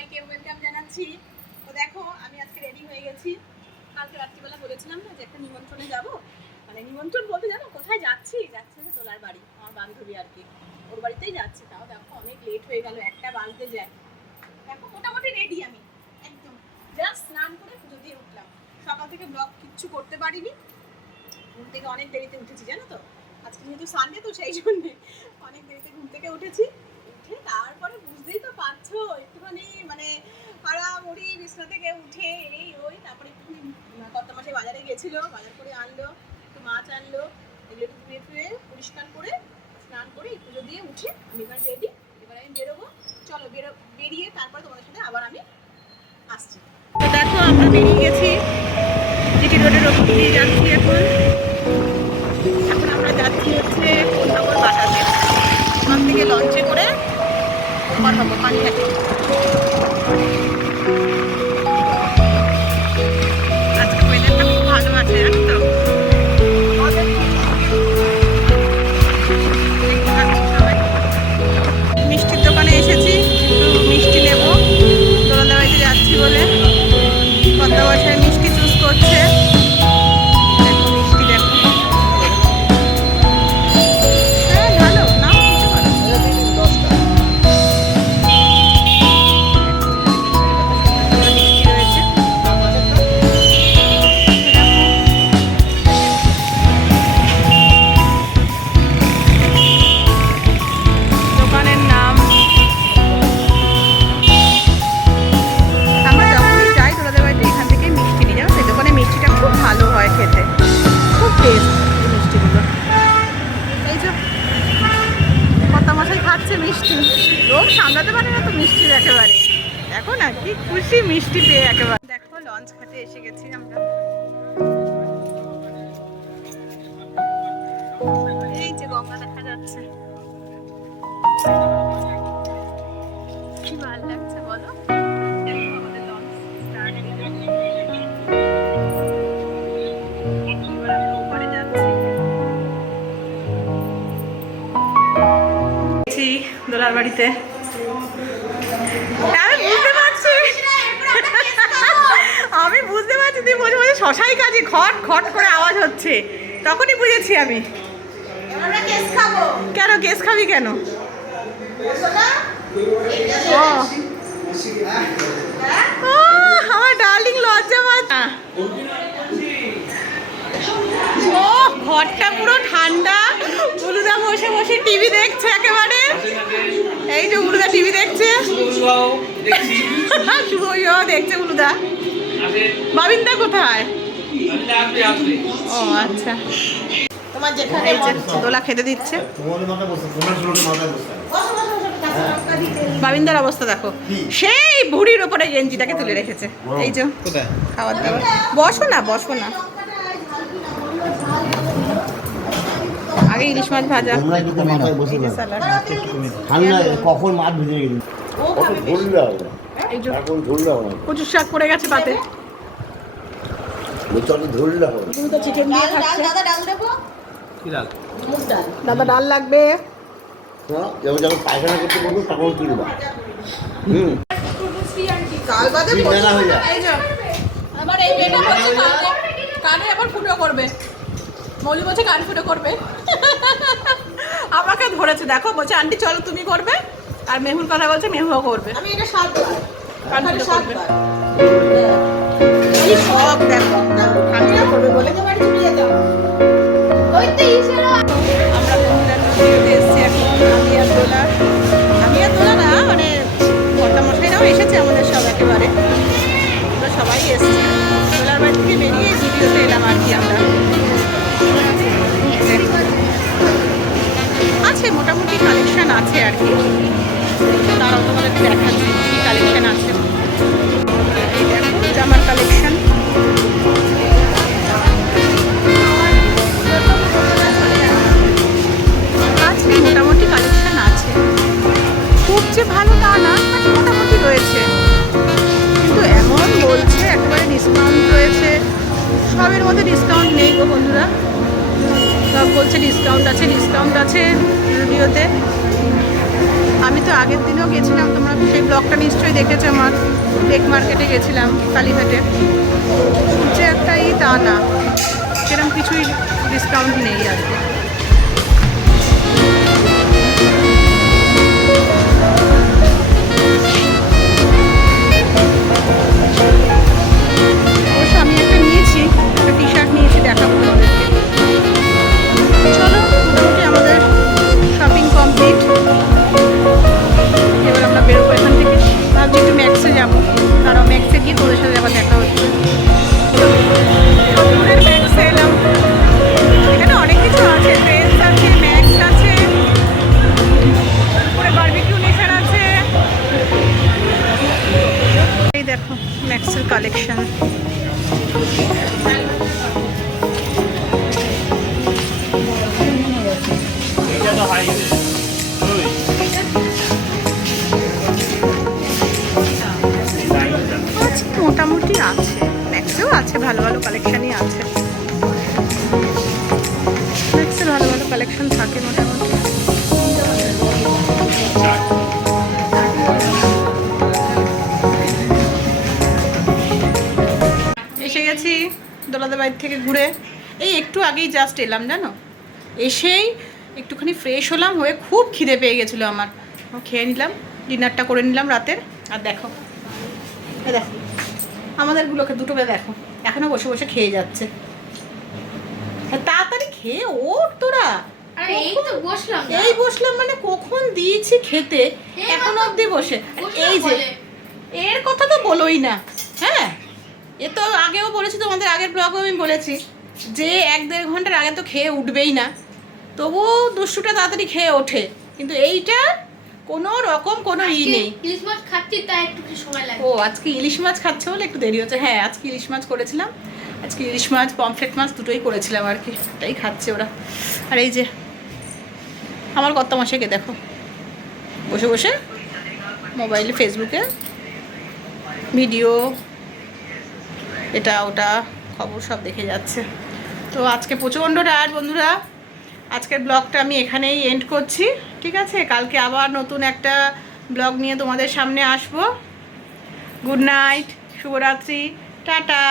সবাইকে ওয়েলকাম জানাচ্ছি। তো দেখো আমি আজকে রেডি হয়ে গেছি। কালকে রাত্রিবেলা বলেছিলাম না যে একটা নিমন্ত্রণে যাব, মানে নিমন্ত্রণ বলতে জানো কোথায় যাচ্ছি, যাচ্ছে যে তোলার বাড়ি, আমার বান্ধবী আর কি, ওর বাড়িতেই যাচ্ছি। তাও দেখো অনেক লেট হয়ে গেল, 1টা বাজতে যায়। দেখো মোটামুটি রেডি আমি একদম, জাস্ট স্নান করে পুজো দিয়ে উঠলাম। সকাল থেকে ব্লগ কিচ্ছু করতে পারিনি, ঘুম থেকে অনেক দেরিতে উঠেছি জানো তো, আজকে যেহেতু সানডে তো সেই জন্যে অনেক দেরিতে ঘুম থেকে উঠেছি। উঠে তারপরে বুঝতেই তো পারছো একটুখানি মানে আড়ামড়ি বিছনা থেকে উঠে এই ওই, তারপরে একটুখানি কত মাসে বাজারে গেছিল, বাজার করে আনলো, একটু মাছ আনলো, এগুলো একটু ধুয়ে ধুয়ে পরিষ্কার করে স্নান করে পুজো দিয়ে উঠে আমি এবার রেডি। এবার আমি বেরোবো, চলো বেরিয়ে তারপরে তোমাদের সাথে আবার আমি আসছি। তো দেখো আমরা বেরিয়ে গেছি, জিটি রোডের ওপর দিয়ে যাচ্ছি। এখন আমরা যাচ্ছি হচ্ছে কোন্নগর বাটাতে, ওখান থেকে লঞ্চে করে ওপার হবো পানিহাটি। আজকে ওয়েদারটা খুব ভালো আছে জানো তো। মিষ্টির দোকানে এসেছি, একটু মিষ্টি নেবো, দোলনা বাড়িতে যাচ্ছি বলে কত বয়সের মিষ্টি চুজ করছে। দেখো মিষ্টি দেখো, হ্যাঁ ভালো নাও কিছু ভালো। মিষ্টি রয়েছে, দোকানের নাম। আমরা যখনই যাই তোলাদের বাড়িতে এখান থেকে মিষ্টি নিই জানো, সেই দোকানে মিষ্টিটা খুব ভালো হয় খেতে, খুব টেস্ট এই মিষ্টিগুলো। এই যে কত মশাই খাচ্ছে মিষ্টি, লোক সামলাতে পারে না তো মিষ্টির একেবারে। দেখো না কি খুশি মিষ্টি পেয়ে একেবারে। দেখো লঞ্চ ঘাটে এসে গেছি আমরা, এই যে গঙ্গা দেখা যাচ্ছে, কি ভালো লাগছে বলো। দেখো আমাদের লঞ্চ স্টার্ট হয়ে গেছে, এবার আমরা ওপারে যাচ্ছি দোলার বাড়িতে। আমি বুঝতে পারছি তুই বসে বসে শশাই কাজে খট খট করে আওয়াজ হচ্ছে, তখনই বুঝেছি আমি। কেন কেস খাবি কেন? ও আমার ডার্লিং লজ্জা পাচ্ছে। ও ঘরটা পুরো ঠান্ডা, উলুদা বসে বসে টিভি দেখছে একেবারে। এই যে উলুদা টিভি দেখছে, শুভও দেখছে উলুদা। বাবিন্দা কোথায়? ও আচ্ছা, তোমার যেখানে এই যে দোলা খেতে দিচ্ছে। বাবিন্দার অবস্থা দেখো, সেই বুড়ির ওপরে গেঞ্জিটাকে তুলে রেখেছে। এই যে খাবার দাবার, বসো না বসো না। আগে ইলিশ মাছ ভাজা, কচুর শাক পড়ে গেছে পাতে, চিকেন দিয়ে খাচ্ছে। দাদা ডাল লাগবে, কানে আবার ফুটো করবে, মৌলি বলছে কান ফুটো করবে। আমাকে ধরেছে দেখো, বলছে আন্টি চলো তুমি করবে, আর মেহুর কথা বলছে মেহুও করবে। আমি এটা কান ফুটো করবে। এই সব দেখো ঠান্ডা করবে বলে আমরা বন্ধুরা নদীতে এসছি এখন। আমি আর দোলা না, মানে কর্তামশাইরাও এসেছে আমাদের সব একেবারে, আমরা সবাই এসছি। দোলার বাড়ি থেকে বেরিয়ে ভিডিওতে এলাম আর কি। আমরা আছে মোটামুটি কালেকশন আছে আর কি, তারাও তোমাদেরকে দেখাচ্ছি কি কালেকশন আছে। এই দেখো জামার কালেকশন, আছে মোটামুটি কালেকশন আছে, খুব যে ভালো তা না, বাট মোটামুটি রয়েছে। কিন্তু এমন বলছে একেবারে ডিসকাউন্ট রয়েছে, সবের মধ্যে ডিসকাউন্ট নেই গো বন্ধুরা। সব বলছে ডিসকাউন্ট আছে ডিসকাউন্ট আছে ভিডিওতে। আমি তো আগের দিনও গেছিলাম, তোমরা সেই ব্লগটা নিশ্চয়ই দেখেছো আমার, টেক মার্কেটে গেছিলাম কালীঘাটে। যে একটাই তা না, সেরকম কিছুই ডিসকাউন্ট নেই আর কি। অবশ্য আমি একটা নিয়েছি, একটা টি শার্ট নিয়েছি, দেখাবো তোমাদেরকে। চলো, মোটামুটি আমাদের শপিং কমপ্লিট। এবার আমরা বেরোবো এখান থেকে। ভাবছি একটু ম্যাক্সে যাবো, কারণ ম্যাক্সে গিয়ে তোদের সাথে আবার দেখা হচ্ছে। শপিংয়ের ম্যাক্সে এলাম, এখানে অনেক কিছু আছে, ড্রেস আছে, ম্যাক্স আছে, তারপরে বারবিকিউ নেশন আছে। এই দেখো ম্যাক্সের কালেকশন। আজকে মোটামুটি আছে, ম্যাক্সেও আছে, ভালো ভালো কালেকশনই আছে। ম্যাক্সে ভালো ভালো কালেকশন থাকে মোটামুটি। এসে গেছি দোলাদের বাড়ি থেকে ঘুরে, এই একটু আগেই জাস্ট এলাম জানো। এসেই একটুখানি ফ্রেশ হলাম, হয়ে খুব খিদে পেয়ে গেছিলো আমার, খেয়ে নিলাম, ডিনারটা করে নিলাম রাতের। আর দেখো এই দেখো আমাদেরগুলোকে দুটোকে দেখো, এখনো বসে বসে খেয়ে যাচ্ছে। তাড়াতাড়ি খেয়ে ওর তোরা। এই বসলাম মানে কখন দিয়েছি খেতে, এখন অবধি বসে। এই যে এর কথা তো বলোই না। হ্যাঁ, এ তো আগেও বলেছি, তোমাদের আগের ব্লগেও আমি বলেছি যে 1-1.5 ঘন্টার আগে তো খেয়ে উঠবেই না, তবুও দুষ্টুটা তাড়াতাড়ি খেয়ে ওঠে। কিন্তু এইটা কোনো রকম কোনো নেই। ইলিশ মাছ খাচ্ছি তাই একটু সময় লাগে। ও আজকে ইলিশ মাছ খাচ্ছে বলে একটু দেরি হচ্ছে। হ্যাঁ, আজকে ইলিশ মাছ করেছিলাম, আজকে ইলিশ মাছ পমফ্রেট মাছ দুটোই করেছিলাম আর কি, তাই খাচ্ছে ওরা। আর এই যে আমার কর্তামশাইকে দেখো বসে বসে মোবাইলে ফেসবুকে ভিডিও, এটা ওটা খবর সব দেখে যাচ্ছে। তো আজকে প্রচণ্ড টায়ার্ড বন্ধুরা, আজকের ব্লগটা আমি এখানেই এন্ড করছি, ঠিক আছে? কালকে আবার নতুন একটা ব্লগ নিয়ে তোমাদের সামনে আসবো। গুড নাইট, শুভরাত্রি, টাটা।